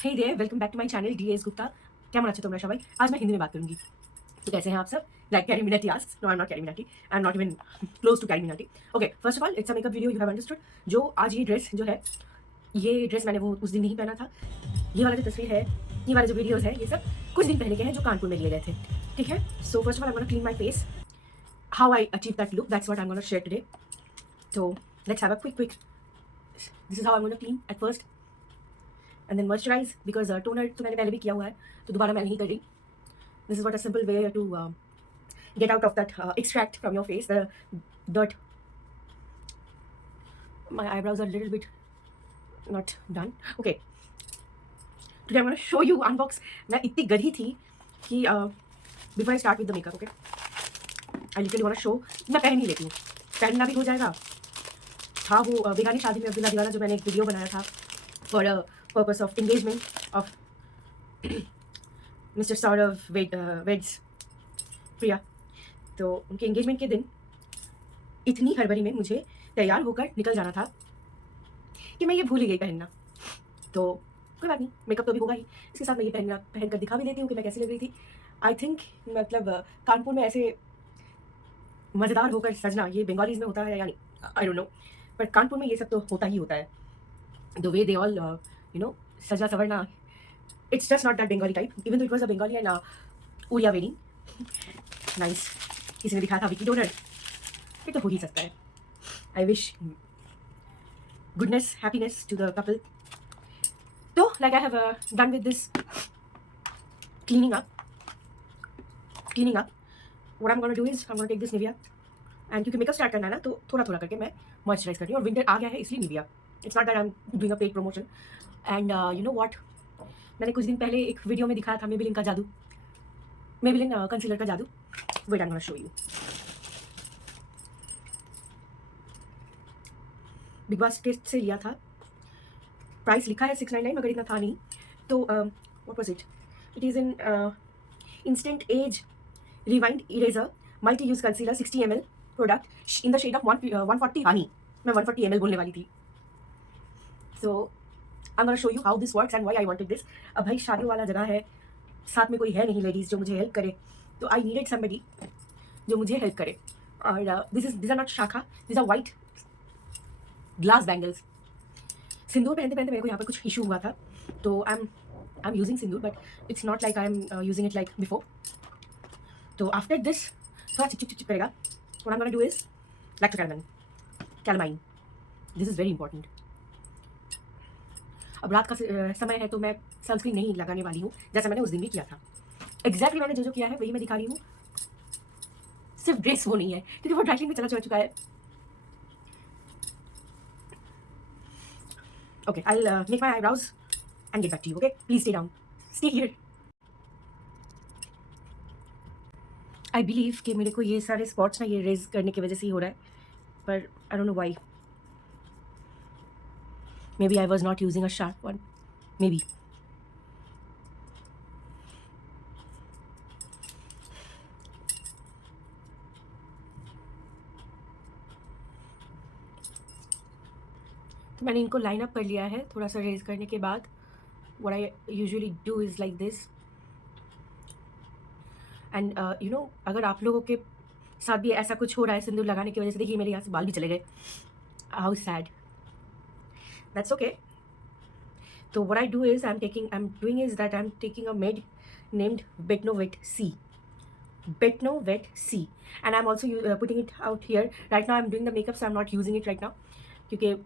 Hey there, welcome back to my channel DS Gupta. কেমন আছো তোমরা সবাই? আজ मैं हिंदी में बात करूंगी। तो कैसे हैं आप सब? Like Carry Minati asks, no I am not Carry Minati, I am not even close to Carry Minati. Okay, first of all it's a makeup video, you have understood. जो आज ये ड्रेस जो है, ये ड्रेस मैंने वो उस दिन नहीं पहना था। ये वाला जो तस्वीर है, ये वाले जो वीडियोस है, ये सब कुछ दिन पहले के हैं जो कानपुर में लिए गए थे। ठीक है, so first of all I gonna clean my face. How I achieve that look, that's what I am gonna share today. तो let's have a quick this is how I am gonna clean at first and then moisturise, because toner तो मैंने पहले भी किया हुआ है, तो दोबारा मैं नहीं कर रही। This is what a simple way to get out of that extract from your face, the dirt. My eyebrows are a little bit not done. Okay, today I'm going to show you unbox. मैं इतनी गधी थी कि before I start with the makeup, okay, I literally want to show. मैं पहन ही लेती हूँ, पहनना भी हो जाएगा। था वो बेगानी शादी में अब्दुल्ला दीवाना जो मैंने एक वीडियो बनाया था for a purpose of engagement of Mr. Saurav Veds प्रिया। तो उनके एंगेजमेंट के दिन इतनी हड़बड़ी में मुझे तैयार होकर निकल जाना था कि मैं ये भूल ही गई पहनना। तो कोई बात नहीं, मेकअप तो भी होगा ही, इसके साथ मैं ये पहन कर दिखा भी देती हूँ कि मैं कैसी लग रही थी। आई थिंक मतलब कानपुर में ऐसे मज़ेदार होकर सजना ये बंगालीज में होता है या नहीं, I don't know, but Kanpur में ये सब तो होता ही होता है। The way they all you know सजना सवरना, it's just not that Bengali type, even though it was a Bengali and Odia wedding. Nice, किसी ने दिखाया था विकी डोनर, ये तो हो ही सकता है। I wish goodness happiness to the couple. तो like I have done with this cleaning up what I am gonna do is I am gonna take this Nivea and क्योंकि मेकअप स्टार्ट करना है ना, तो थोड़ा थोड़ा करके मैं मॉइस्चराइज कर रही हूँ। और विंटर आ गया है इसलिए Nivea, it's not that I am doing a paid promotion. And you know what, मैंने कुछ दिन पहले एक वीडियो में दिखाया था मेबेलिन का जादू, मेबेलिन कंसीलर का जादू। Wait I am gonna show you. Big boss test से लिया था, प्राइस लिखा है 699 मगर इतना था नहीं। तो what was it, it is in instant age rewind eraser multi use concealer 60 ml product in the shade of 140 honey. मैं 140 ml बोलने वाली थी। So I am gonna show you how this works and why I wanted this. अब भाई शादियों वाला जगह है, साथ में कोई है नहीं लेडीज़ जो मुझे हेल्प करे, तो आई नीडेड समबडी जो मुझे हेल्प करे। और this are not shakha, this are white glass bangles. सिंदूर पहनते पहनते मेरे को यहाँ पर कुछ इशू हुआ था, तो I am using Sindoor but it's not like I am using it like before. तो आफ्टर दिस थोड़ा चिप करेगा। What I am gonna do is Lacto Calamine, calamine, this is very important. अब रात का समय है तो मैं सनस्क्रीन नहीं लगाने वाली हूँ, जैसा मैंने उस दिन भी किया था। एग्जैक्टली मैंने जो किया है वही मैं दिखा रही हूँ, सिर्फ ड्रेस वो नहीं है क्योंकि वो ड्राई क्लीन में चला चुका है। Okay, I'll make my eyebrows and get back to you, okay? Please stay down. Stay here. I believe कि मेरे को ये सारे स्पॉट्स ना ये रेज करने की वजह से ही हो रहा है, पर I don't know why. Maybe I was not using a sharp one, maybe. तो मैंने इनको लाइन अप कर लिया है थोड़ा सा रेज करने के बाद। What I usually do is like this and you know, अगर आप लोगों के साथ भी ऐसा कुछ हो रहा है सिंदूर लगाने की वजह से, देखिए मेरे यहाँ से बाल भी चले गए, how sad, that's okay. So what I do is I'm taking a med named Betnovet C. Betnovet C. And I'm also putting it out here. Right now I'm doing the makeup, so I'm not using it right now. Because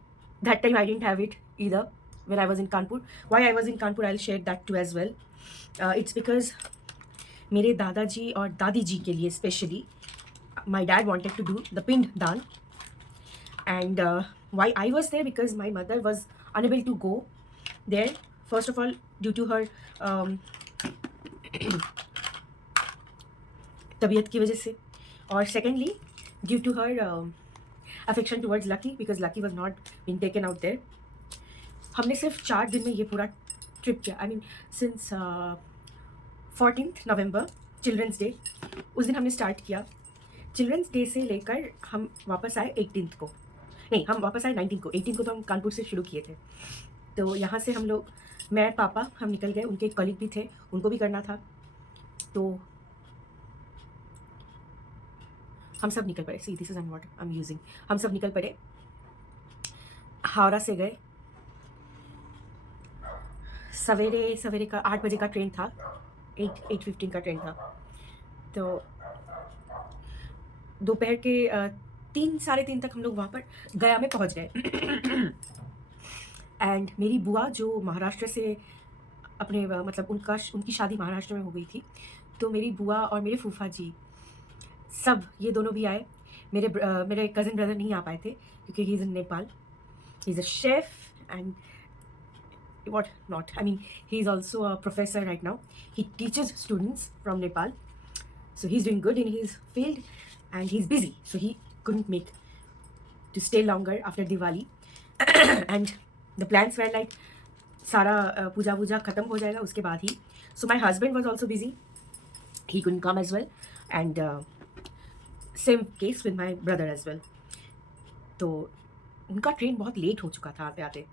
that time I didn't have it either when I was in Kanpur. Why I was in Kanpur, I'll share that too as well. It's because मेरे दादाजी और दादी जी के लिए specially, my dad wanted to do the pind dan. And why I was there, because my mother was unable to go there, first of all due to her तबीयत की वजह से, और secondly due to her affection towards Lucky, because Lucky was not being taken out there. हमने सिर्फ 4 दिन में ये पूरा ट्रिप किया। I mean since 14th November children's day, उस दिन हमने स्टार्ट किया। चिल्ड्रंस डे से लेकर हम वापस आए 18th को, नहीं हम वापस आए 19th को, 18th को तो हम कानपुर से शुरू किए थे। तो यहाँ से हम लोग मैं पापा हम निकल गए, उनके कलीग भी थे, उनको भी करना था, तो हम सब निकल पड़े। See this is what I am using. हम सब निकल पड़े, हावड़ा से गए। सवेरे सवेरे का 8 बजे का ट्रेन था, 8:15 का ट्रेन था। तो दोपहर के 3 साढ़े 3 तक हम लोग वहाँ पर गया में पहुँच गए। एंड मेरी बुआ जो महाराष्ट्र से अपने मतलब उनकी शादी महाराष्ट्र में हो गई थी, तो मेरी बुआ और मेरे फूफा जी सब ये दोनों भी आए। मेरे कज़न ब्रदर नहीं आ पाए थे क्योंकि he is in Nepal. He is a chef and what not, I mean, he's also a professor right now. He teaches students from Nepal, so he's doing good in his field and he's busy, so he couldn't make to stay longer after Diwali. And the plans were like सारा पूजा वूजा ख़त्म हो जाएगा उसके बाद ही. So my husband was also busy, he couldn't come as well, and same case with my brother as well. तो उनका train बहुत लेट हो चुका था आते आते.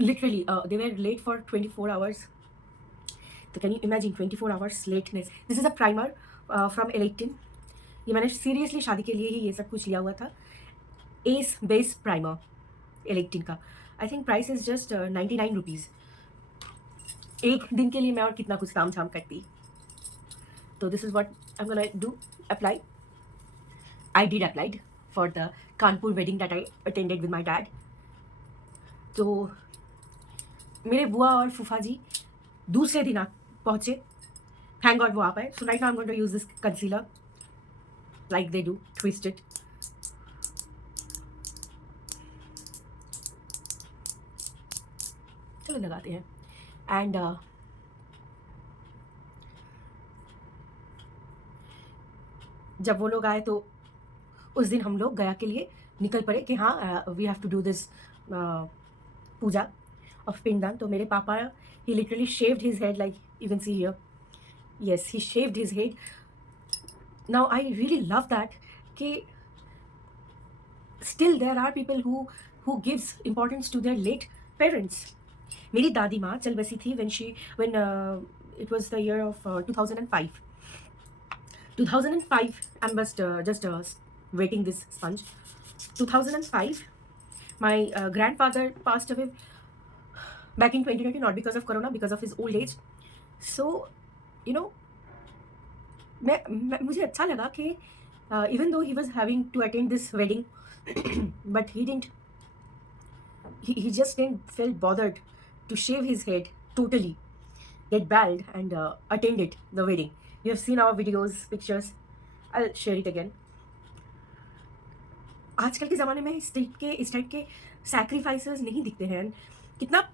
Literally, they were late for 24 hours. So can you imagine 24 hours lateness? This is a primer from Electin. ये मैंने सीरियसली शादी के लिए ही ये सब कुछ लिया हुआ था. एस बेस प्राइमर एलेक्टिन का. I think price is just 99 rupees. एक दिन के लिए मैं और कितना कुछ काम झाम करती. तो this is what I am gonna do, apply. I did applied for the Kanpur wedding that I attended with my dad. तो मेरे बुआ और फूफा जी दूसरे दिन पहुँचे. थैंक गॉड वो आ पाए. So right now I am going to use this concealer like they do, twist it. चलो लगाते हैं. एंड जब वो लोग आए तो उस दिन हम लोग गया के लिए निकल पड़े कि हाँ we have to do this puja of Pingdan. तो मेरे पापा, he literally shaved his head, like you can see here. Yes, he shaved his head. Now I really love that कि still there are people who gives importance to their late parents. मेरी दादी माँ चल बसी थी when it was the year of 2005. 2005, I'm just waiting this sponge. 2005, my grandfather passed away back in 2020, not because of corona, because of his old age. So you know, मुझे अच्छा लगा कि even though he was having to attend this wedding, but he just didn't feel bothered to shave his head totally, get bald, and attend it, the wedding. You have seen our videos, pictures. I'll share it again. आजकल के ज़माने में इस type के sacrifices नहीं दिखते हैं. कितना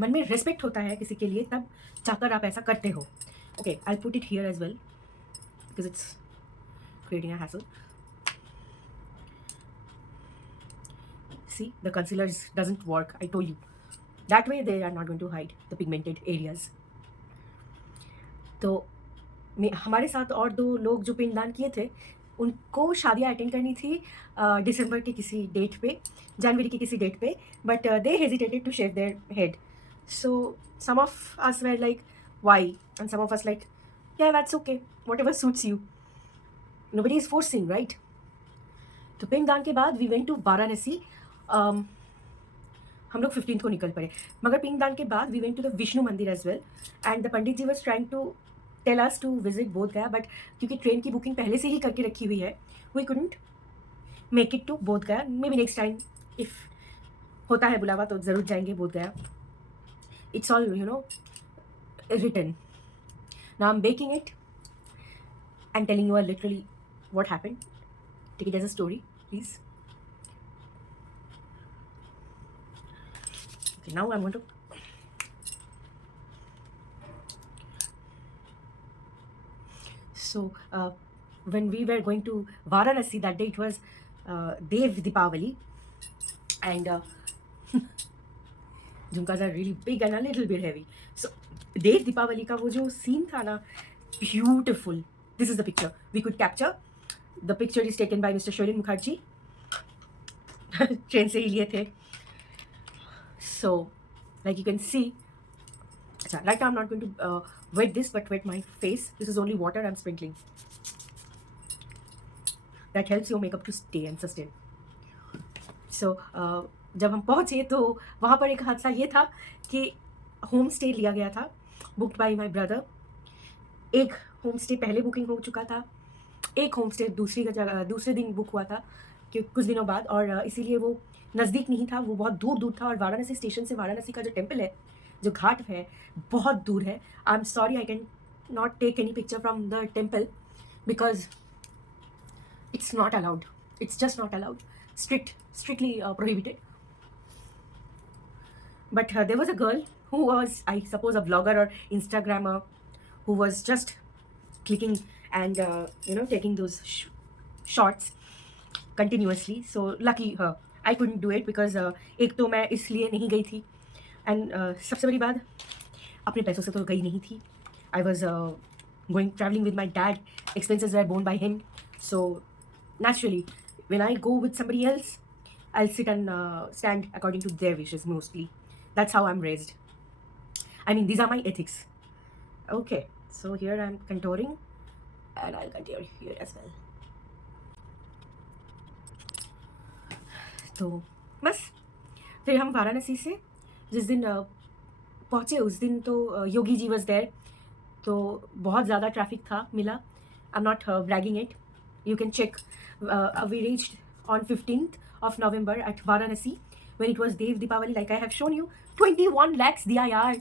मन में रेस्पेक्ट होता है किसी के लिए, तब जाकर आप ऐसा करते हो. Okay, I put it here as well because it's creating a hassle. See the concealer doesn't work. I told you that way they are not going to hide the pigmented areas. तो हमारे साथ और 2 लोग जो पिंडदान किए थे, उनको शादियाँ अटेंड करनी थी दिसंबर के किसी डेट पे, जनवरी की किसी डेट पे, but they hesitated to shave their head. So some of us were like, why? And some of us like, yeah, that's okay, whatever suits you. Nobody is forcing, right? तो पिंडदान के बाद we went to Varanasi. हम लोग 15th को निकल पड़े. मगर पिंडदान के बाद we went to the Vishnu मंदिर as well. And the Pandit ji was trying to tell us to visit बोध गया, but क्योंकि ट्रेन की बुकिंग पहले से ही करके रखी हुई है, we couldn't make it to बोध गया. Maybe next time if होता है बुलावा तो ज़रूर जाएंगे बोध गया. It's all, you know, written. Now I'm baking it and telling you literally what happened. Take it as a story, please. Okay, now I'm going to. So when we were going to Varanasi that day, it was Dev Deepavali, and jhumkas are really big and a little bit heavy. So Dev Deepavali का वो जो scene था ना, beautiful. This is the picture we could capture. The picture is taken by mister Shailen Mukherjee. Train से ही लिए थे. सो like you can see. Right now I'm not going to wet this, but wet my face. This is only water I'm sprinkling. That helps your makeup to stay and sustain. So जब हम पहुँचे तो वहाँ पर एक हादसा ये था कि होम स्टे लिया गया था, बुक्ड बाय माय ब्रदर. एक होम स्टे पहले बुकिंग हो चुका था, एक होम स्टे दूसरे दिन बुक हुआ था कि कुछ दिनों बाद, और इसीलिए वो नज़दीक नहीं था, वो बहुत दूर दूर था. और वाराणसी स्टेशन से वाराणसी का जो टेम्पल है, जो घाट है, बहुत दूर है. I am sorry, I can not take any picture from the temple because it's not allowed. It's just not allowed. Strictly prohibited. But there was a girl who was, I suppose, a vlogger or Instagrammer, who was just clicking and taking those shots continuously. So lucky her. I couldn't do it because एक तो मैं इसलिए नहीं गई थी, and सबसे बड़ी बात, अपने पैसों से तो गई नहीं थी. I was traveling with my dad. Expenses were borne by him. So naturally, when I go with somebody else, I'll sit and stand according to their wishes mostly. That's how I'm raised. I mean, these are my ethics. Okay, so here I'm contouring, and I'll contour here as well. तो बस फिर हम वाराणसी से जिस दिन पहुँचे, उस दिन तो योगी जी वॉज देयर, तो बहुत ज़्यादा ट्रैफिक था, मिला. आई am not bragging it. You can check. We reached on 15th of November at Varanasi when it was Dev Deepavali, like I have shown you. 21 lakhs दिया यार.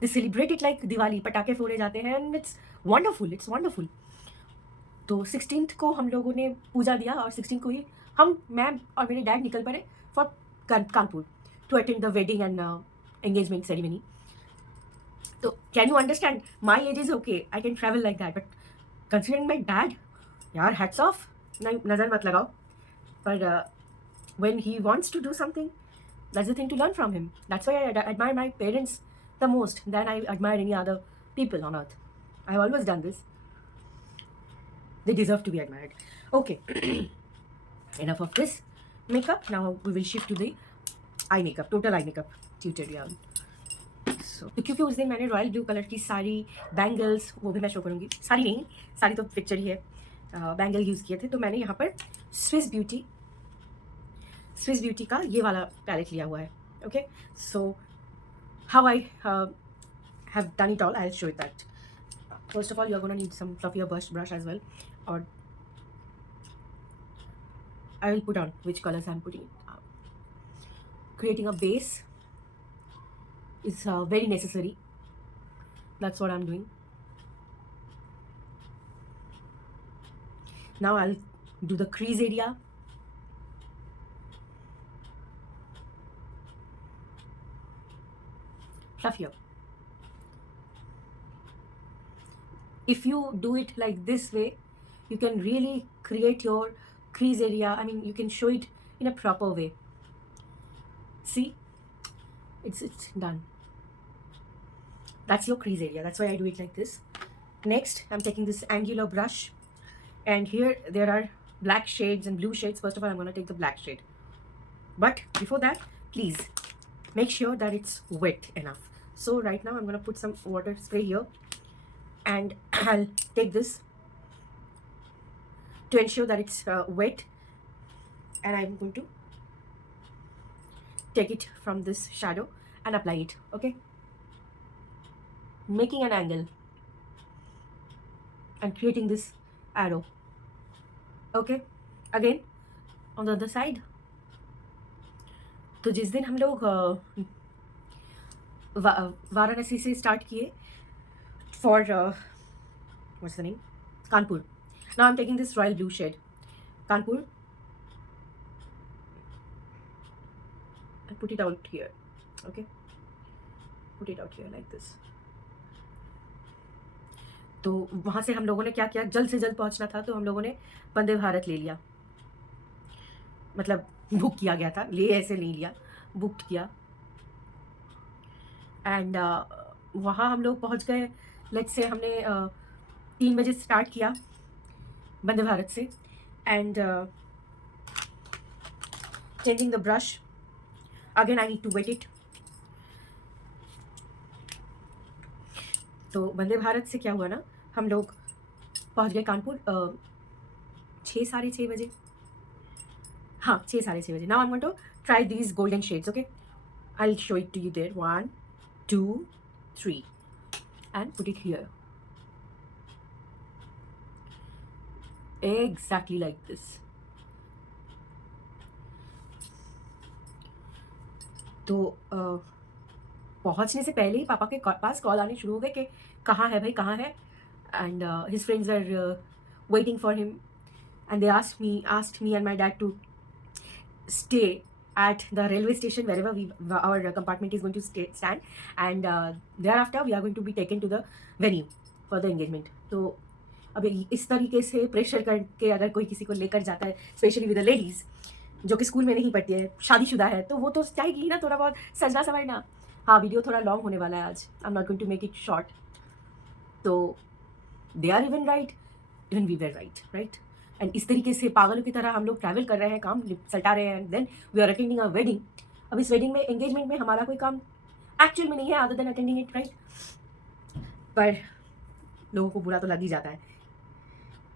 They celebrate it like Diwali. पटाखे फोड़े जाते हैं and it's wonderful. It's wonderful. तो 16th को हम लोगों ने पूजा दिया और 16th को ही मैं और मेरे डैड निकल पड़े for Kanpur to attend the wedding and engagement ceremony. So can you understand? My age is okay. I can travel like that. But considering my dad, यार hats off. नहीं, नज़र मत लगाओ. But when he wants to do something, that's the thing to learn from him. That's why I admire my parents the most than I admire any other people on earth. I have always done this. They deserve to be admired. Okay. Enough of this makeup. Now we will shift to the eye makeup, total eye makeup tutorial. So, तो क्योंकि उस दिन मैंने royal blue colour की sari, bangles, वो भी मैं show करूँगी. साड़ी नहीं, साड़ी तो पिक्चर ही है. बैंगल यूज़ किए थे, तो मैंने यहाँ पर स्विस ब्यूटी का ये वाला पैलेट लिया हुआ है. Okay, so how I have done it all, I will show it that. First of all, you are gonna need some fluffier brush as well, or I will put on which colors I'm putting it. Creating a base is very necessary. That's what I'm doing. Now I'll do the crease area. Fluffier. If you do it like this way, you can really create your crease area. I mean, you can show it in a proper way. See, it's done. That's your crease area. That's why I do it like this. Next, I'm taking this angular brush, and here there are black shades and blue shades. First of all, I'm going to take the black shade. But before that, please make sure that it's wet enough. So right now I'm going to put some water spray here, and I'll take this to ensure that it's wet, and I'm going to take it from this shadow and apply it. Okay, making an angle and creating this arrow. Okay, again on the other side. तो जिस दिन हम लोग वाराणसी से start किए for what's the name, Kanpur. Now I am taking this royal blue shade, Kanpur, and put it out here. Okay, put it out here like this. तो वहाँ से हम लोगों ने क्या किया, जल्द से जल्द पहुँचना था, तो हम लोगों ने वंदे भारत ले लिया. मतलब बुक किया गया था, ले ऐसे नहीं लिया, बुक किया. एंड वहाँ हम लोग पहुँच गए. लेट्स से हमने 3 बजे स्टार्ट किया वंदे भारत से. And changing the brush, again I need to wet it. तो वंदे भारत से क्या हुआ ना, हम लोग पहुंच गए कानपुर 6 साढ़े 6 बजे। हाँ, 6 साढ़े 6 बजे। Now I want to try these golden shades, okay. I show it to you there, 1 2 3 and put it here exactly like this. तो पहुंचने से पहले ही पापा के पास कॉल आने शुरू हो गए कि कहाँ है भाई, कहाँ है। And his friends are waiting for him and they asked me and my dad to stay at the railway station wherever our compartment is going to stand, and thereafter we are going to be taken to the venue for the engagement. तो अब इस तरीके से pressure करके अगर कोई किसी को लेकर जाता है, स्पेशली विद द लेडीज़ जो कि स्कूल में नहीं पढ़ती है, शादीशुदा है, तो वो तो चाहेगी ना थोड़ा बहुत सजना संवरना। हाँ, वीडियो थोड़ा लॉन्ग होने वाला है आज, I am not going to make it short. तो they are even right, even we were right. And इस तरीके से पागलों की तरह हम लोग ट्रैवल कर रहे हैं, काम सटा रहे हैं, then we are attending a wedding. अब इस वेडिंग में, एंगेजमेंट में हमारा कोई काम एक्चुअल में नहीं है other than attending it, right. पर लोगों को बुरा तो लग ही जाता है।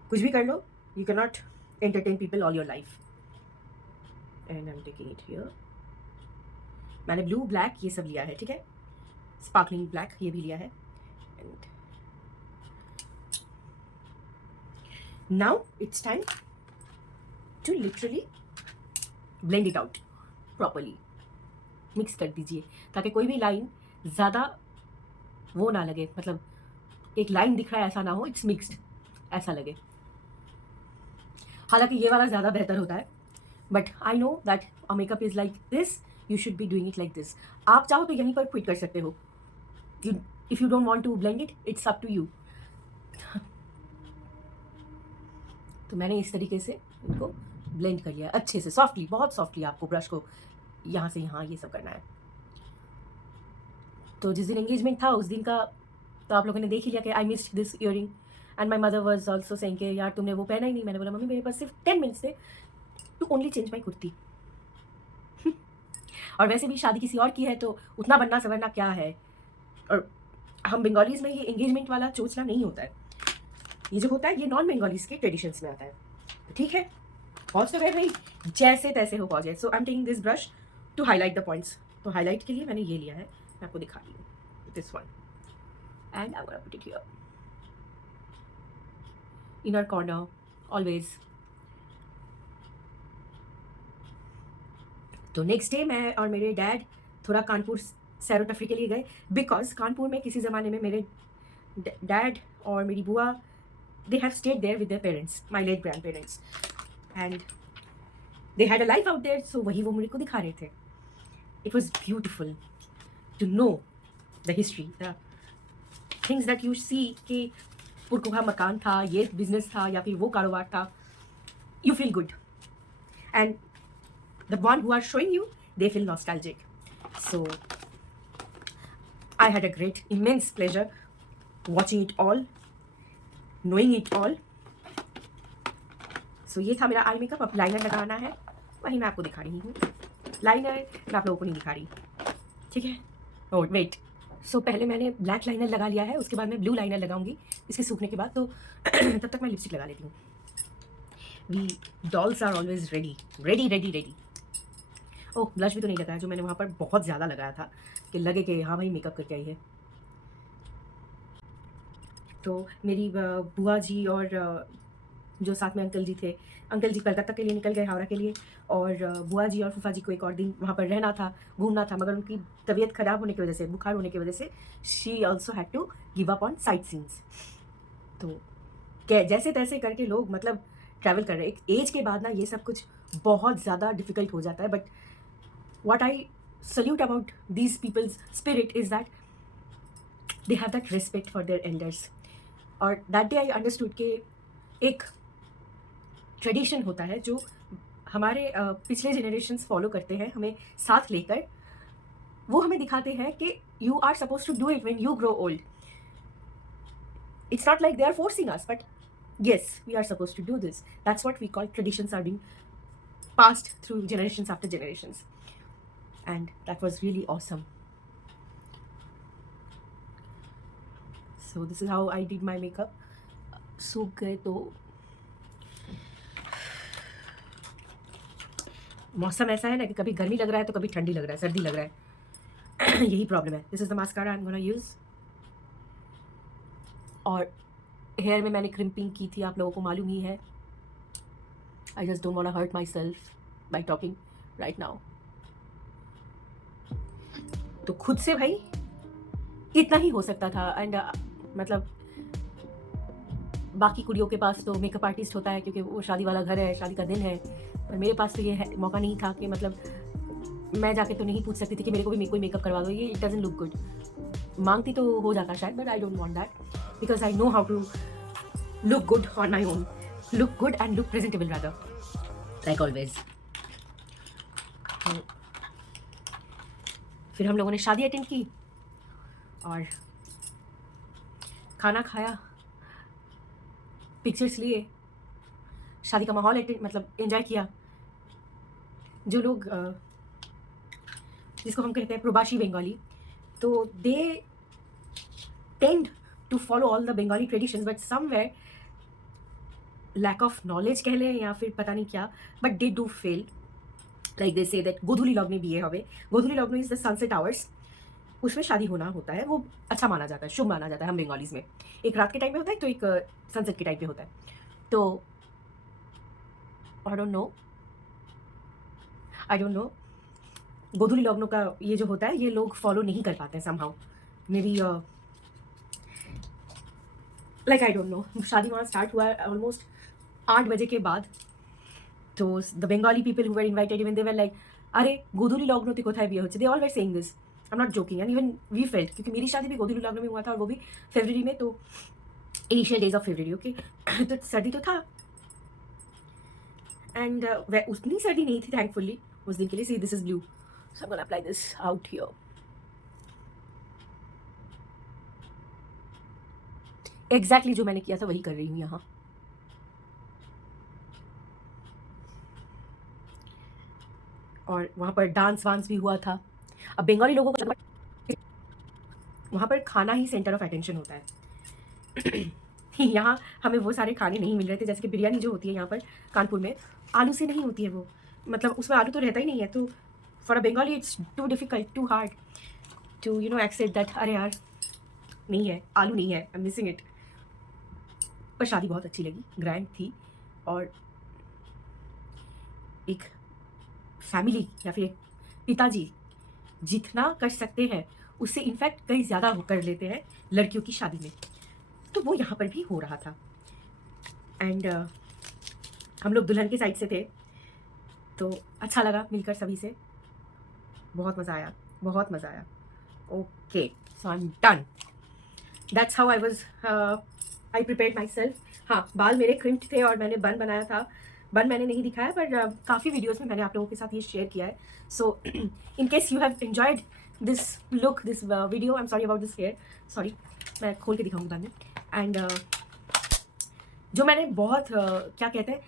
कुछ भी कर लो, you can not entertain people all your life. And I am taking it here. मैंने ब्लू ब्लैक ये सब लिया है, ठीक है, स्पार्कलिंग ब्लैक ये भी लिया है। And now it's time to literally blend it out properly. Mix कर दीजिए ताकि कोई भी लाइन ज़्यादा वो ना लगे, मतलब एक लाइन दिख रहा है ऐसा ना हो, इट्स मिक्स्ड ऐसा लगे। हालांकि ये वाला ज़्यादा बेहतर होता है, but I know that a makeup is like this, you should be doing it like this. आप चाहो तो यहीं पर क्विट कर सकते हो। If you don't want to blend it, it's up to you. तो मैंने इस तरीके से इनको ब्लेंड कर लिया अच्छे से, सॉफ्टली, बहुत सॉफ्टली। आपको ब्रश को यहाँ से यहाँ ये सब करना है। तो जिस दिन एंगेजमेंट था उस दिन का तो आप लोगों ने देख ही लिया कि I missed this earring, and my mother was also saying कि यार तुमने वो पहना ही नहीं। मैंने बोला मम्मी मेरे पास सिर्फ 10 मिनट्स थे to only change my kurti. और वैसे भी शादी किसी और की है तो उतना बनना सवरना क्या है। और हम बंगालीज में ये एंगेजमेंट वाला चोचला नहीं होता है, ये जो होता है ये नॉन बंगालीज के ट्रेडिशंस में आता है। तो ठीक है, पहुँच तो गए भाई, जैसे तैसे हो पहुँचे। So I am taking this brush to highlight the points. तो हाईलाइट के लिए मैंने ये लिया है, मैं आपको दिखा रही हूँ, this one, and I want to put it here inner corner always. तो नेक्स्ट डे मैं और मेरे डैड थोड़ा कानपुर सैर व तफरी के लिए गए, बिकॉज कानपुर में किसी ज़माने में मेरे डैड और मेरी बुआ, they have stayed there with their parents, my late grandparents, and they had a life out there. So वही वो मेरे को दिखा रहे थे। It was beautiful to know the history, the things that you see कि पुरकुहा मकान था, ये बिजनेस था या फिर वो कारोबार था। You feel good, and the one who are showing you, they feel nostalgic. So I had a great, immense pleasure watching it all, knowing it all. So ये था मेरा आई मेकअप। अब लाइनर लगाना है, वही मैं आपको दिखा रही हूँ। लाइनर मैं आप लोगों को नहीं दिखा रही, ठीक है। ओह वेट, सो पहले मैंने ब्लैक लाइनर लगा लिया है, उसके बाद मैं ब्लू लाइनर लगाऊंगी इसके सूखने के बाद। तो तब तक मैं लिपस्टिक लगा लेती हूँ। We dolls are always ready ready ready ready. Oh, blush भी तो नहीं लगाया जो मैंने वहाँ पर बहुत ज़्यादा लगाया था कि लगे कि हाँ भाई मेकअप करके आई है। तो मेरी बुआ जी और जो साथ में अंकल जी थे, अंकल जी कलकत्ता के लिए निकल गए, हावड़ा के लिए, और बुआ जी और फूफा जी को एक और दिन वहाँ पर रहना था, घूमना था, मगर उनकी तबीयत ख़राब होने की वजह से, बुखार होने की वजह से, she also had to give up on site scenes. तो जैसे तैसे करके लोग मतलब ट्रैवल कर रहे हैं। एक एज के बाद ना ये सब कुछ बहुत ज़्यादा डिफ़िकल्ट हो जाता है, but what I salute about these people's spirit is that they have that respect for their elders. और that day I understood कि एक ट्रेडिशन होता है जो हमारे पिछले जनरेशन्स फॉलो करते हैं, हमें साथ लेकर वो हमें दिखाते हैं कि you are supposed to do it when you grow old. It's not like they are forcing us, but yes, we are supposed to do this. That's what we call traditions are being passed through generations after generations. And that was really awesome. So this is how I did my makeup. सूख गए तो मौसम ऐसा है ना कि कभी गर्मी लग रहा है तो कभी ठंडी लग रहा है, सर्दी लग रहा है। यही प्रॉब्लम है। This is the mascara I am gonna use. और हेयर में मैंने क्रिम्पिंग की थी, आप लोगों को मालूम ही है। I just don't want to hurt myself by talking right now. तो खुद से भाई इतना ही हो सकता था। एंड मतलब बाकी कुड़ियों के पास तो मेकअप आर्टिस्ट होता है क्योंकि वो शादी वाला घर है, शादी का दिन है। पर मेरे पास तो ये मौका नहीं था कि मतलब मैं जाके तो नहीं पूछ सकती थी कि मेरे को भी कोई मेकअप करवा दो, ये इट डजंट लुक गुड। मांगती तो हो जाता शायद, but I don't want that because I know how to look good on my own, look good and look presentable rather, like always. फिर हम लोगों ने शादी अटेंड की और खाना खाया, पिक्चर्स लिए, शादी का माहौल मतलब एंजॉय किया। जो लोग जिसको हम कहते हैं प्रवासी बंगाली, तो they tend to follow all the Bengali traditions, but somewhere lack of knowledge कह लें या फिर पता नहीं क्या, but they do fail. Like they say that गोधूली लग्न भी है। गोधूली लग्न इज द सनसेट आवर्स, उसमें शादी होना होता है, वो अच्छा माना जाता है, शुभ माना जाता है हम बंगालीज में। एक रात के टाइम पे होता है तो एक सनसेट के टाइम पे होता है। तो आई डोंट नो गोधूली लग्नों का ये जो होता है ये लोग फॉलो नहीं कर पाते हैं somehow, may be like I don't no. शादी वहाँ स्टार्ट हुआ ऑलमोस्ट 8 बजे के बाद। तो the Bengali people who were invited even they were like, अरे गोधूली लग्न तो कोথায় বিয়ে হচ্ছে, they all were saying this. I am not joking and even we felt, क्योंकि मेरी शादी भी गोधूली लग्न में हुआ था और वो भी फरवरी में, तो initial days of February. Okay तो सर्दी तो था एंड उतनी सर्दी नहीं थी थैंकफुली उस दिन के लिए। See this is blue, so I am gonna apply this out here. Exactly जो मैंने किया था वही कर रही हूँ यहाँ। और वहाँ पर डांस वांस भी हुआ था। अब बंगाली लोगों को वहाँ पर खाना ही सेंटर ऑफ अटेंशन होता है। यहाँ हमें वो सारे खाने नहीं मिल रहे थे, जैसे कि बिरयानी जो होती है यहाँ पर कानपुर में आलू से नहीं होती है वो, मतलब उसमें आलू तो रहता ही नहीं है। तो for a Bengali it's too difficult, too hard to accept that, अरे यार नहीं है, आलू नहीं है, आई एम मिसिंग इट। पर शादी बहुत अच्छी लगी, ग्रैंड थी। और एक फैमिली या फिर एक पिताजी जितना कर सकते हैं उससे इनफैक्ट कहीं ज़्यादा कर लेते हैं लड़कियों की शादी में, तो वो यहाँ पर भी हो रहा था। एंड हम लोग दुल्हन के साइड से थे, तो अच्छा लगा मिलकर सभी से, बहुत मज़ा आया, बहुत मज़ा आया। Okay so I am done, that's how I prepared my self. हाँ, बाल मेरे क्रिम्प्ड थे और मैंने बन बनाया था। बन मैंने नहीं दिखाया, पर काफ़ी वीडियोज़ में मैंने आप लोगों के साथ ये शेयर किया है। So in case you have enjoyed this look, this video, I am sorry about this hair, sorry, मैं खोल के दिखाऊंगी बाद में। एंड जो मैंने बहुत क्या कहते हैं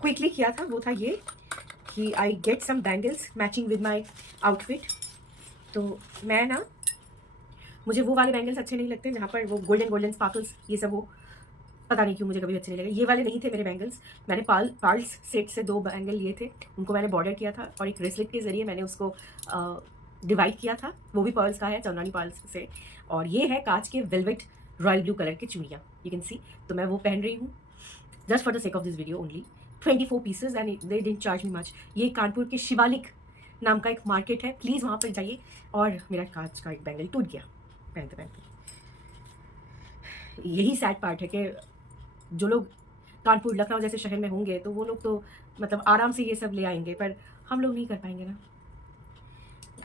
क्विकली किया था वो था ये कि I get some bangles matching with my outfit. तो मैं ना, मुझे वो वाले बैंगल्स अच्छे नहीं लगते जहाँ पर वो गोल्डन गोल्डन स्पार्कल्स ये सब हो, पता नहीं क्यों मुझे कभी अच्छे नहीं लगे। ये वाले नहीं थे मेरे बैंगल्स। मैंने पार्ल्स सेट से 2 बैंगल लिए थे, उनको मैंने बॉर्डर किया था और एक ब्रेसलेट के ज़रिए मैंने उसको डिवाइड किया था, वो भी पर्ल्स का है, चंदनी पर्ल्स से। और ये है कांच के वेलवेट रॉयल ब्लू कलर की चूड़ियाँ, यू कैन सी। तो मैं वो पहन रही हूँ just for the sake of this video only. 24 pieces and they didn't charge me much. ये कानपुर के शिवालिक नाम का एक मार्केट है, प्लीज़ वहाँ पर जाइए। और मेरा कांच का एक बैंगल टूट गया पहनते पहनते। यही सैड पार्ट है कि जो लोग कानपुर लखनऊ जैसे शहर में होंगे तो वो लोग तो मतलब आराम से ये सब ले आएंगे, पर हम लोग नहीं कर पाएंगे ना।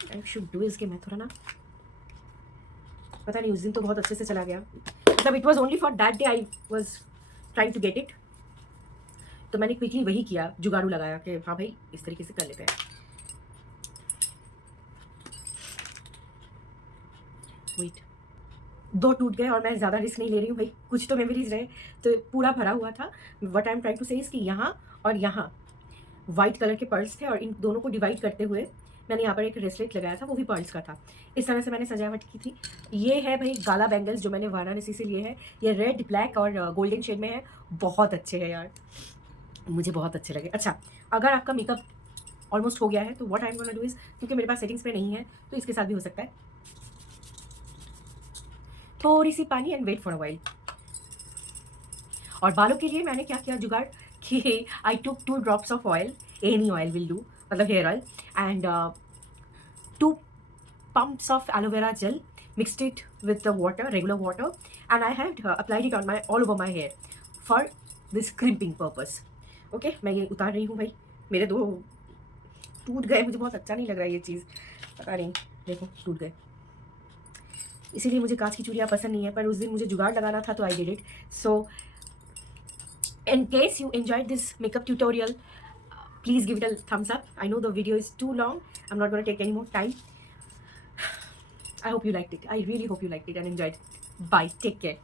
आई शुड डू इसके, मैं थोड़ा ना, पता नहीं, उस दिन तो बहुत अच्छे से चला गया, मतलब it was only for that day I was trying to get it. तो मैंने क्विकली वही किया, जुगाड़ू लगाया कि हाँ भाई इस तरीके से कर लेते हैं। वेट, 2 टूट गए और मैं ज़्यादा रिस्क नहीं ले रही हूँ भाई, कुछ तो मेमोरीज रहे। तो पूरा भरा हुआ था। What I am trying to say is कि यहाँ और यहाँ वाइट कलर के पर्ल्स थे और इन दोनों को डिवाइड करते हुए मैंने यहाँ पर एक ब्रेसलेट लगाया था, वो भी पर्ल्स का था। इस तरह से मैंने सजावट की थी। ये है भाई गाला बैंगल्स जो मैंने वाराणसी से लिए हैं। ये रेड, ब्लैक और गोल्डन शेड में है। बहुत अच्छे हैं यार, मुझे बहुत अच्छे लगे। अच्छा, अगर आपका मेकअप ऑलमोस्ट हो गया है तो what I am gonna do is, क्योंकि मेरे पास सेटिंग स्प्रे नहीं है तो इसके साथ भी हो सकता है, थोड़ी सी पानी and wait for a while. और बालों के लिए मैंने क्या किया जुगाड़ कि I took 2 drops of oil, any oil will do, मतलब hair oil, and 2 pumps of aloe vera gel, mixed it with the water, regular water, and I had applied it on my all over my hair for this crimping purpose. Okay, मैं ये उतार रही हूँ भाई, मेरे 2 टूट गए, मुझे बहुत अच्छा नहीं लग रहा है ये चीज़, पता नहीं, देखो टूट गए। इसीलिए मुझे कांच की चूड़ियाँ पसंद नहीं है, पर उस दिन मुझे जुगाड़ लगाना था तो I did it. So in case you enjoyed this makeup tutorial, please give it a thumbs up. I know the video is too long, I'm not going to take any more time. I hope you liked it. I really hope you liked it and enjoyed. Bye. Take care.